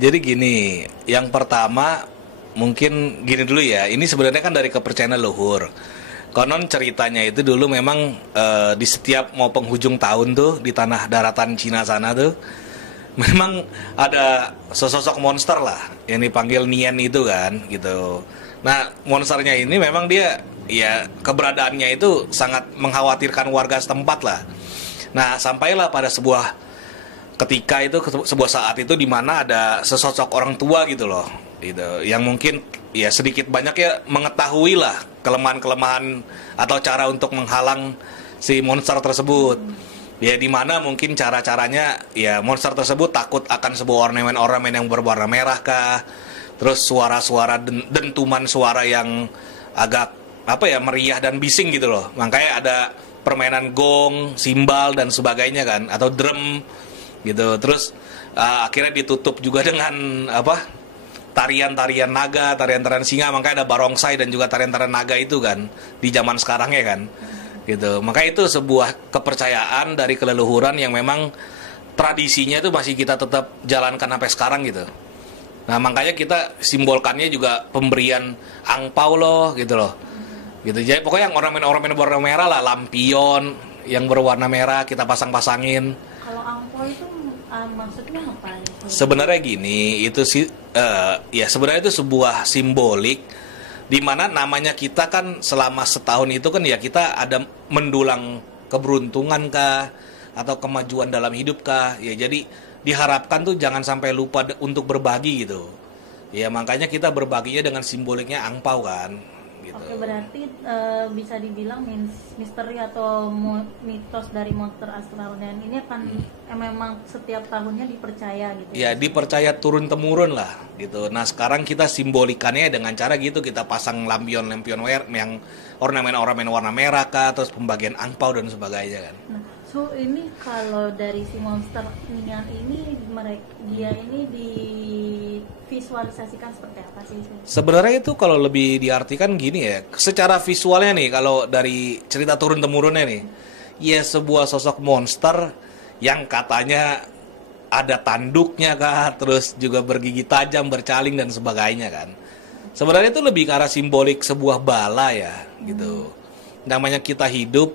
Jadi gini, yang pertama mungkin gini dulu ya. Ini sebenarnya kan dari kepercayaan leluhur. Konon ceritanya itu dulu memang di setiap mau penghujung tahun tuh di tanah daratan Cina sana tuh memang ada sesosok monster lah yang dipanggil Nian itu kan gitu. Nah, monsternya ini memang dia ya keberadaannya itu sangat mengkhawatirkan warga setempat lah. Nah, sampailah pada sebuah ketika itu sebuah saat itu di mana ada sesosok orang tua gitu loh gitu yang mungkin ya sedikit banyak ya mengetahui lah kelemahan-kelemahan atau cara untuk menghalang si monster tersebut ya di mana mungkin cara-caranya ya monster tersebut takut akan sebuah ornamen-ornamen yang berwarna merah kah, terus suara-suara dentuman suara yang agak apa ya meriah dan bising gitu loh, makanya ada permainan gong, simbal dan sebagainya kan atau drum gitu. Terus akhirnya ditutup juga dengan apa tarian-tarian naga, tarian-tarian singa, makanya ada barongsai dan juga tarian-tarian naga itu kan di zaman sekarang ya kan gitu. Maka itu sebuah kepercayaan dari keleluhuran yang memang tradisinya itu masih kita tetap jalankan sampai sekarang gitu. Nah makanya kita simbolkannya juga pemberian angpau loh gitu loh gitu. Jadi pokoknya yang ornamen-ornamen berwarna merah lah, lampion yang berwarna merah kita pasang-pasangin. Kalau angpau itu maksudnya apa? Sebenarnya gini, itu sih ya sebenarnya itu sebuah simbolik di mana namanya kita kan selama setahun itu kan ya kita ada mendulang keberuntungan kah atau kemajuan dalam hidup kah. Ya jadi diharapkan tuh jangan sampai lupa untuk berbagi gitu. Ya makanya kita berbaginya dengan simboliknya angpau kan gitu. Oke, berarti bisa dibilang misteri atau mitos dari monster astral dan ini akan memang setiap tahunnya dipercaya gitu. Ya dipercaya turun temurun lah gitu. Nah sekarang kita simbolikannya dengan cara gitu, kita pasang lampion-lampion yang ornamen-ornamen warna merah kah, terus pembagian angpau dan sebagainya kan. Nah, so ini kalau dari si monster Nian ini dia ini divisualisasikan seperti apa sih? Sebenarnya itu kalau lebih diartikan gini ya, secara visualnya nih kalau dari cerita turun temurunnya nih, ya sebuah sosok monster yang katanya ada tanduknya kah, terus juga bergigi tajam, bercaling dan sebagainya kan. Sebenarnya itu lebih ke arah simbolik sebuah bala ya gitu. Namanya kita hidup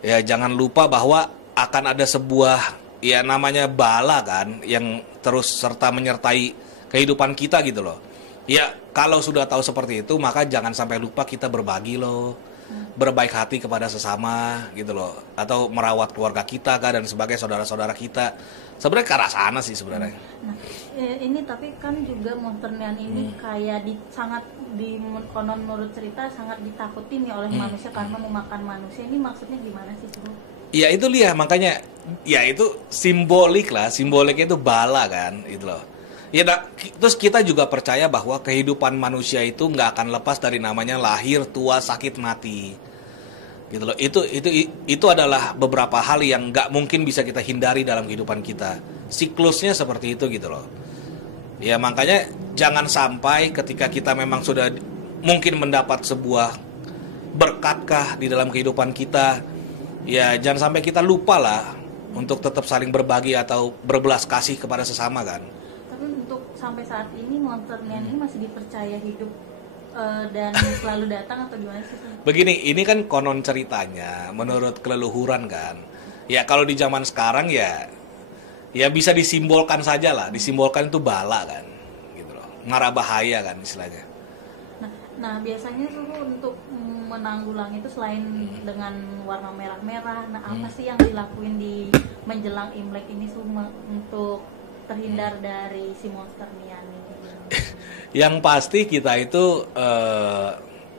ya jangan lupa bahwa akan ada sebuah ya namanya bala kan yang terus serta menyertai kehidupan kita gitu loh. Ya kalau sudah tahu seperti itu maka jangan sampai lupa kita berbagi loh, berbaik hati kepada sesama gitu loh, atau merawat keluarga kita kah dan sebagai saudara-saudara kita. Sebenarnya ke arah sana sih sebenarnya. Nah, ini tapi kan juga monster Nian ini kayak sangat di konon menurut cerita sangat ditakuti nih oleh manusia karena memakan manusia. Ini maksudnya gimana sih, Bro? Ya itu dia makanya ya itu simbolik lah, simboliknya itu bala kan gitu loh. Ya terus kita juga percaya bahwa kehidupan manusia itu nggak akan lepas dari namanya lahir, tua, sakit, mati. Gitu loh. Itu adalah beberapa hal yang nggak mungkin bisa kita hindari dalam kehidupan kita. Siklusnya seperti itu gitu loh. Ya makanya jangan sampai ketika kita memang sudah mungkin mendapat sebuah berkatkah di dalam kehidupan kita, ya jangan sampai kita lupa lah untuk tetap saling berbagi atau berbelas kasih kepada sesama kan. Tapi untuk sampai saat ini monster Nian ini masih dipercaya hidup dan selalu datang atau gimana sih? Begini, ini kan konon ceritanya menurut keleluhuran kan. Ya kalau di zaman sekarang ya bisa disimbolkan saja lah, disimbolkan itu bala kan, gitu loh, ngara bahaya kan istilahnya. Nah biasanya tuh untuk menanggulangi itu selain dengan warna merah-merah, nah apa sih yang dilakuin di menjelang Imlek ini semua untuk terhindar dari si monster Nian ini? Yang pasti kita itu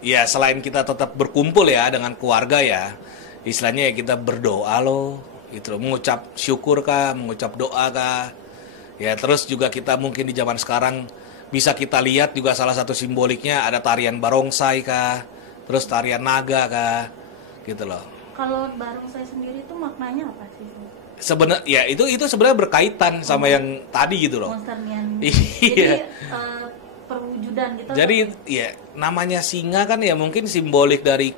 ya selain kita tetap berkumpul ya dengan keluarga ya, istilahnya ya kita berdoa loh, gitu loh, mengucap syukur kah, mengucap doa kah, ya terus juga kita mungkin di zaman sekarang bisa kita lihat juga salah satu simboliknya ada tarian barongsai kah, terus tarian naga kah, gitu loh. Kalau barongsai sendiri itu maknanya apa sih? Sebenarnya ya itu sebenarnya berkaitan sama yang tadi gitu loh. Monster Nian. Iya. Jadi perwujudan gitu. Jadi ya namanya singa kan ya mungkin simbolik dari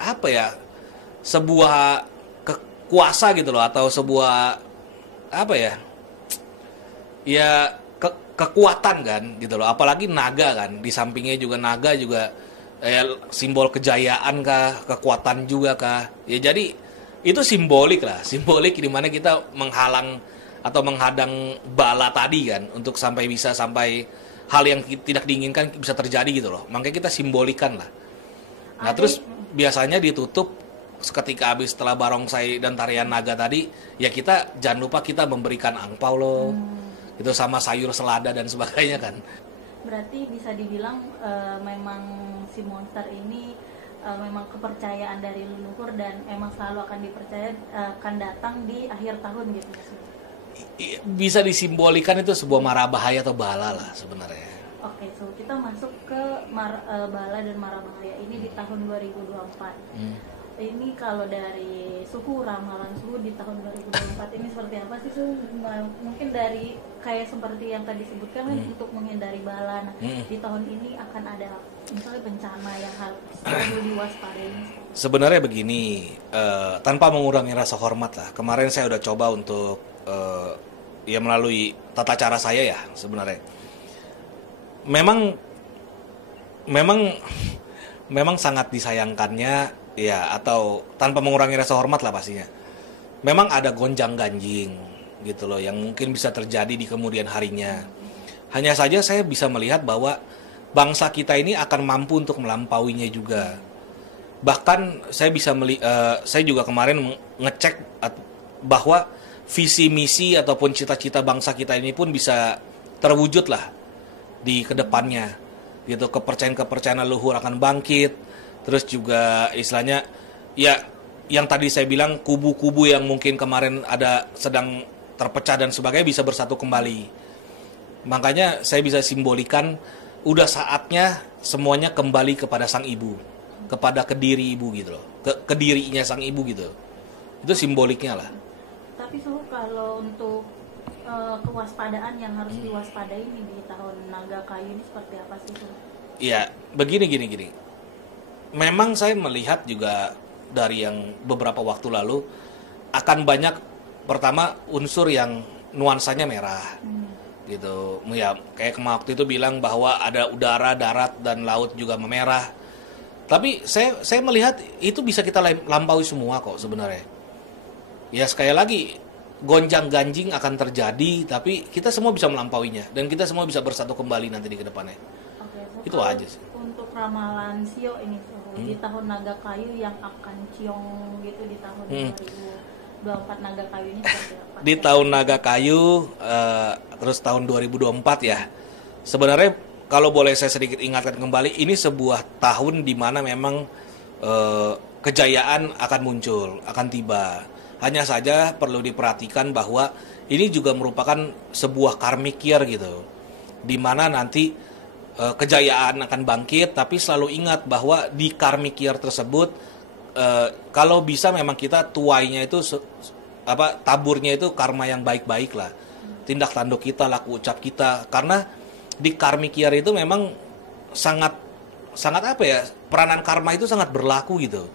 apa ya, sebuah kekuasa gitu loh, atau sebuah apa ya, ya kekuatan kan gitu loh, apalagi naga kan, di sampingnya juga naga juga simbol kejayaan kah, kekuatan juga kah, ya jadi itu simbolik lah, simbolik di mana kita menghalang atau menghadang bala tadi kan, untuk sampai hal yang tidak diinginkan bisa terjadi gitu loh, makanya kita simbolikan lah. Nah terus biasanya ditutup ketika habis setelah barongsai dan tarian naga tadi, ya kita jangan lupa kita memberikan angpau loh, itu sama sayur selada dan sebagainya kan. Berarti bisa dibilang memang si monster ini memang kepercayaan dari leluhur dan emang selalu akan dipercaya akan datang di akhir tahun gitu. Bisa disimbolikan itu sebuah mara bahaya atau bala lah sebenarnya. Oke, so kita masuk ke bala dan mara bahaya ini di tahun 2024. Ini kalau dari suhu, ramalan suhu di tahun 2024 ini seperti apa sih suhu? Mungkin dari kayak seperti yang tadi sebutkan kan untuk menghindari bala. Nah, di tahun ini akan ada misalnya bencana yang harus perlu diwaspadai. Sebenarnya begini, tanpa mengurangi rasa hormat lah. Kemarin saya udah coba untuk ya melalui tata cara saya ya sebenarnya. Memang sangat disayangkannya ya, atau tanpa mengurangi rasa hormat lah pastinya, memang ada gonjang-ganjing gitu loh yang mungkin bisa terjadi di kemudian harinya. Hanya saja saya bisa melihat bahwa bangsa kita ini akan mampu untuk melampauinya juga. Bahkan saya saya juga kemarin ngecek bahwa visi misi ataupun cita-cita bangsa kita ini pun bisa terwujud lah di kedepannya gitu. Kepercayaan leluhur akan bangkit. Terus juga istilahnya ya yang tadi saya bilang, kubu-kubu yang mungkin kemarin ada sedang terpecah dan sebagainya bisa bersatu kembali. Makanya saya bisa simbolikan udah saatnya semuanya kembali kepada sang ibu, kepada kediri ibu gitu loh, kedirinya sang ibu gitu. Itu simboliknya lah. Tapi kalau untuk kewaspadaan yang harus diwaspadai ini di tahun naga kayu ini seperti apa sih? Iya, begini. Memang saya melihat juga dari yang beberapa waktu lalu akan banyak, pertama unsur yang nuansanya merah gitu ya, kayak waktu itu bilang bahwa ada udara, darat dan laut juga memerah. Tapi saya melihat itu bisa kita lampaui semua kok sebenarnya. Ya sekali lagi, gonjang ganjing akan terjadi, tapi kita semua bisa melampauinya dan kita semua bisa bersatu kembali nanti di kedepannya. Oke, itu aja sih. Untuk ramalan Sio ini di tahun naga kayu yang akan ciong gitu di tahun 2024 naga kayu ini seperti apa? Di tahun naga kayu terus tahun 2024 ya. Sebenarnya kalau boleh saya sedikit ingatkan kembali, ini sebuah tahun di mana memang kejayaan akan muncul, akan tiba. Hanya saja perlu diperhatikan bahwa ini juga merupakan sebuah karmic year gitu, di mana nanti kejayaan akan bangkit, tapi selalu ingat bahwa di karmic year tersebut kalau bisa memang kita tuainya itu taburnya itu karma yang baik-baik lah, tindak tanduk kita, laku ucap kita, karena di karmic year itu memang sangat apa ya, peranan karma itu sangat berlaku gitu,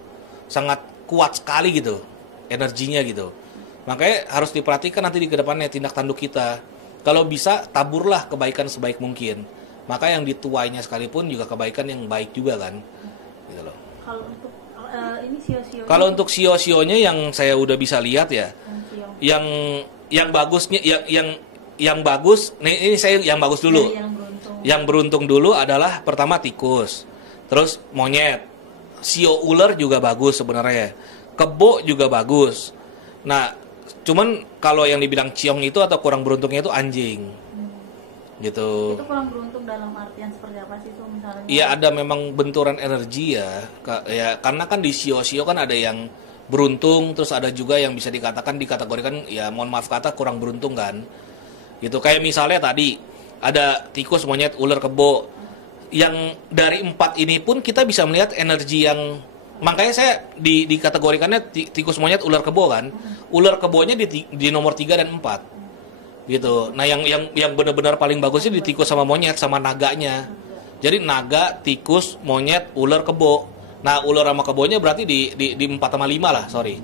sangat kuat sekali gitu energinya gitu. Makanya harus diperhatikan nanti di kedepannya tindak tanduk kita. Kalau bisa taburlah kebaikan sebaik mungkin. Maka yang dituainya sekalipun juga kebaikan yang baik juga kan, gitu loh. Kalau untuk ini sio-sionya. Kalau untuk sio-sionya yang saya udah bisa lihat ya, yang bagusnya, yang bagus. Ini saya yang bagus dulu. Yang beruntung dulu adalah pertama tikus, terus monyet, sio ular juga bagus sebenarnya, kebo juga bagus. Nah, cuman kalau yang dibilang ciong itu atau kurang beruntungnya itu anjing. Gitu. Itu kurang beruntung dalam artian seperti apa sih tuh misalnya? Iya, ada memang benturan energi ya. Karena kan di sio-sio kan ada yang beruntung, terus ada juga yang bisa dikategorikan ya mohon maaf kata kurang beruntung kan. Gitu, kayak misalnya tadi ada tikus, monyet, ular, kebo. Yang dari 4 ini pun kita bisa melihat energi yang, makanya saya dikategorikannya tikus, monyet, ular, kebo kan. Ular kebonya di nomor 3 dan 4. Gitu. Nah, yang benar-benar paling bagusnya di tikus sama monyet sama naganya. Jadi naga, tikus, monyet, ular, kebo. Nah, ular sama kebonya berarti di 4 sama 5 lah, sorry.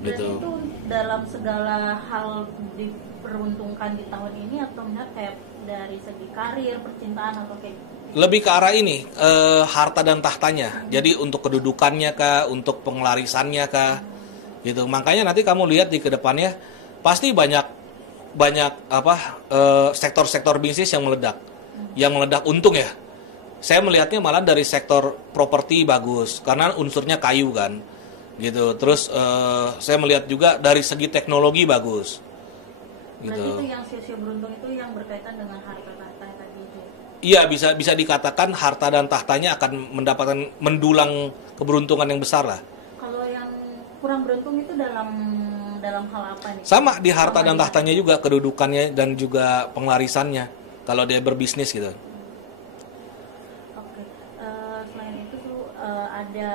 Gitu. Dan itu dalam segala hal di diperuntungkan di tahun ini, atau enggak kayak dari segi karir, percintaan, atau kayak Lebih ke arah ini, harta dan tahtanya. Jadi untuk kedudukannya kah, untuk pengelarisannya kah, gitu. Makanya nanti kamu lihat di kedepannya pasti banyak banyak sektor-sektor bisnis yang meledak untung ya. Saya melihatnya malah dari sektor properti bagus karena unsurnya kayu kan, gitu. Terus saya melihat juga dari segi teknologi bagus, berarti gitu. itu yang sio-sio beruntung itu yang berkaitan dengan harta tahta tadi itu. Iya, bisa dikatakan harta dan tahtanya akan mendapatkan mendulang keberuntungan yang besar lah. Kalau yang kurang beruntung itu dalam hal apa nih? Sama di harta Sama dan di tahtanya juga, kedudukannya dan juga penglarisannya kalau dia berbisnis gitu. Oke. Selain itu tuh ada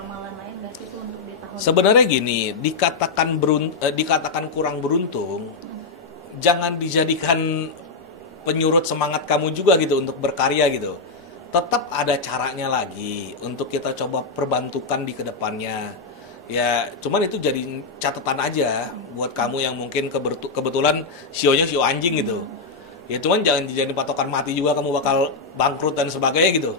ramalan lain nggak sih tuh untuk di tahun Sebenarnya gini, dikatakan kurang beruntung, jangan dijadikan penyurut semangat kamu juga gitu untuk berkarya gitu. Tetap ada caranya lagi untuk kita coba perbantukan di kedepannya. Ya, cuman itu jadi catatan aja buat kamu yang mungkin kebetulan sionya sio anjing gitu. Ya cuman jangan dijadiin patokan mati juga kamu bakal bangkrut dan sebagainya gitu.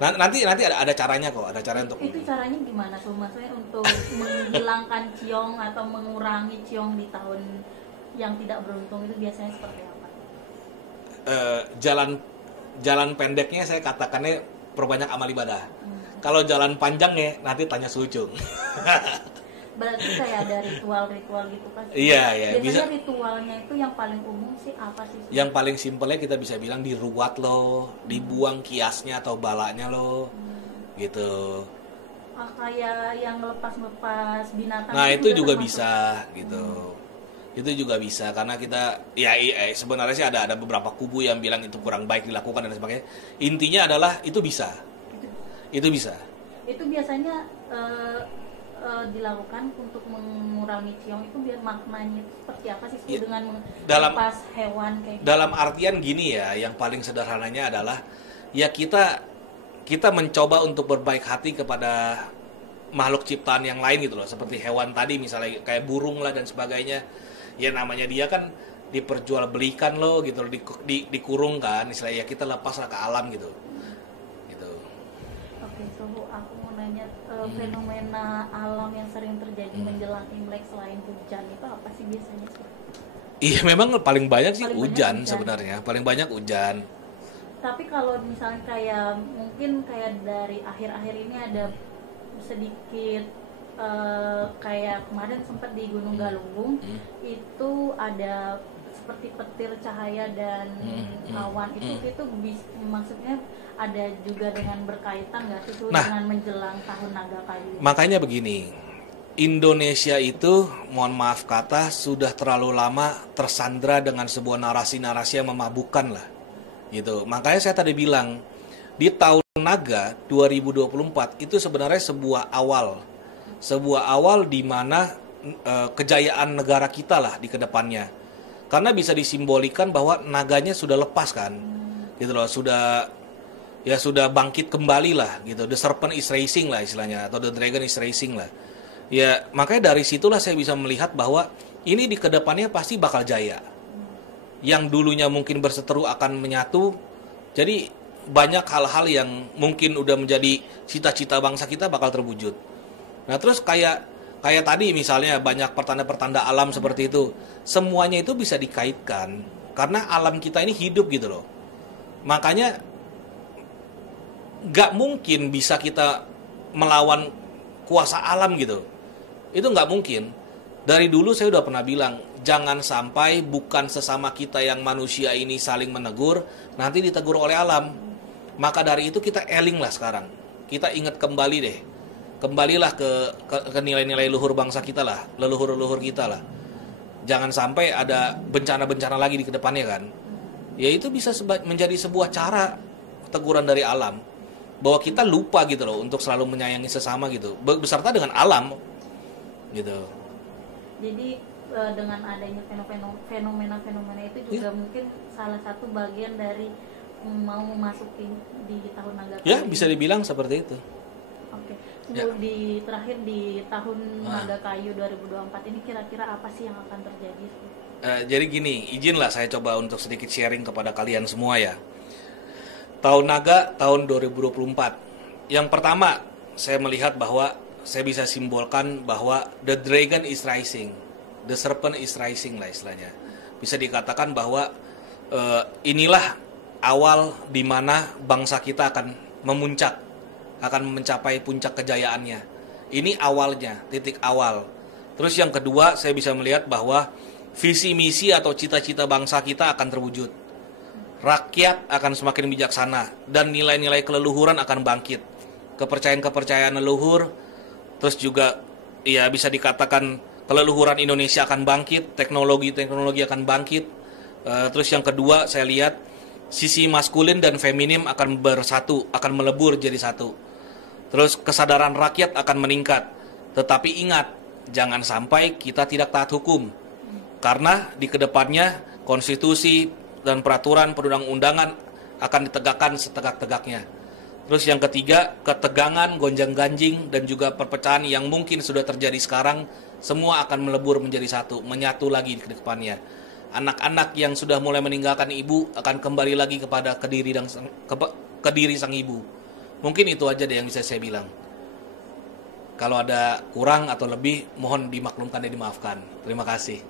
Nanti ada caranya kok, ada cara untuk itu caranya gimana tuh, maksudnya untuk menghilangkan ciong atau mengurangi ciong di tahun yang tidak beruntung itu biasanya seperti apa? jalan pendeknya saya katakannya perbanyak amal ibadah. Kalau jalan panjangnya nanti tanya sucung. Berarti kayak ada ritual-ritual gitu kan? Iya, Biasanya bisa. ritualnya itu yang paling umum sih apa sih? Yang paling simpelnya kita bisa bilang diruat loh, dibuang kiasnya atau balanya loh, gitu. Kayak yang lepas-lepas binatang Nah itu juga termasuk? bisa, gitu. Itu juga bisa karena kita sebenarnya sih ada beberapa kubu yang bilang itu kurang baik dilakukan dan sebagainya. Intinya adalah itu bisa, itu bisa. Itu biasanya dilakukan untuk mengurangi ciong itu, biar maknanya itu seperti apa sih Ya, dengan dalam- melepas hewan kayak gitu? Dalam artian gini ya, yang paling sederhananya adalah ya kita mencoba untuk berbaik hati kepada makhluk ciptaan yang lain gitu loh, seperti hewan tadi misalnya kayak burung lah dan sebagainya. Ya namanya dia kan diperjualbelikan loh gitu loh, dikurung kan, istilahnya ya kita lepaslah ke alam gitu. Gitu. Oke, so aku mau nanya, fenomena alam yang sering terjadi menjelang Imlek selain hujan itu apa sih biasanya? Iya memang paling banyak sih Paling banyak hujan hujan. sebenarnya, paling banyak hujan. Tapi kalau misalnya kayak mungkin kayak dari akhir-akhir ini ada sedikit kayak kemarin sempat di Gunung Galunggung itu ada seperti petir cahaya dan awan itu maksudnya ada juga dengan berkaitan nggak sih tuh Nah. dengan menjelang tahun naga kayu? Makanya begini, Indonesia itu, mohon maaf kata, sudah terlalu lama tersandra dengan sebuah narasi-narasi yang memabukkan lah. Gitu. Makanya saya tadi bilang, di tahun naga 2024 itu sebenarnya sebuah awal di mana kejayaan negara kita lah di kedepannya. Karena bisa disimbolikan bahwa naganya sudah lepas kan. Gitu loh, sudah bangkit kembali lah gitu. The serpent is rising lah istilahnya, atau the dragon is rising lah. Ya, makanya dari situlah saya bisa melihat bahwa ini di kedepannya pasti bakal jaya. Yang dulunya mungkin berseteru akan menyatu. Jadi banyak hal-hal yang mungkin udah menjadi cita-cita bangsa kita bakal terwujud. Nah, terus kayak tadi misalnya banyak pertanda-pertanda alam seperti itu. Semuanya itu bisa dikaitkan karena alam kita ini hidup gitu loh. Makanya nggak mungkin bisa kita melawan kuasa alam gitu. Itu nggak mungkin. Dari dulu saya udah pernah bilang, jangan sampai bukan sesama kita yang manusia ini saling menegur, nanti ditegur oleh alam. Maka dari itu kita eling lah sekarang. Kita ingat kembali deh. Kembalilah ke nilai-nilai luhur bangsa kita lah, leluhur-leluhur kita lah. Jangan sampai ada bencana-bencana lagi di kedepannya kan. Ya itu bisa menjadi sebuah cara teguran dari alam. Bahwa kita lupa gitu loh untuk selalu menyayangi sesama gitu. Beserta dengan alam gitu. Jadi dengan adanya fenomena-fenomena itu juga mungkin salah satu bagian dari mau memasuki di tahun naga kayu. Ya bisa dibilang seperti itu. Oke. Ya. Terakhir di tahun naga kayu 2024 ini kira-kira apa sih yang akan terjadi? Jadi gini, izinlah saya coba untuk sedikit sharing kepada kalian semua ya. Tahun naga tahun 2024. Yang pertama, saya melihat bahwa saya bisa simbolkan bahwa the dragon is rising, the serpent is rising lah istilahnya. Bisa dikatakan bahwa inilah awal di mana bangsa kita akan memuncak, akan mencapai puncak kejayaannya. Ini awalnya, titik awal. Terus yang kedua, saya bisa melihat bahwa visi misi atau cita-cita bangsa kita akan terwujud. Rakyat akan semakin bijaksana dan nilai-nilai keleluhuran akan bangkit. Kepercayaan-kepercayaan leluhur, terus juga ya bisa dikatakan keleluhuran Indonesia akan bangkit, teknologi-teknologi akan bangkit. Terus yang kedua, saya lihat sisi maskulin dan feminim akan bersatu, akan melebur jadi satu. Terus kesadaran rakyat akan meningkat. Tetapi ingat, jangan sampai kita tidak taat hukum. Karena di kedepannya konstitusi dan peraturan perundang-undangan akan ditegakkan setegak-tegaknya. Terus yang ketiga, ketegangan, gonjang-ganjing, dan juga perpecahan yang mungkin sudah terjadi sekarang, semua akan melebur menjadi satu, menyatu lagi ke depannya. Anak-anak yang sudah mulai meninggalkan ibu akan kembali lagi kepada kediri sang ibu. Mungkin itu aja deh yang bisa saya bilang. Kalau ada kurang atau lebih, mohon dimaklumkan dan dimaafkan. Terima kasih.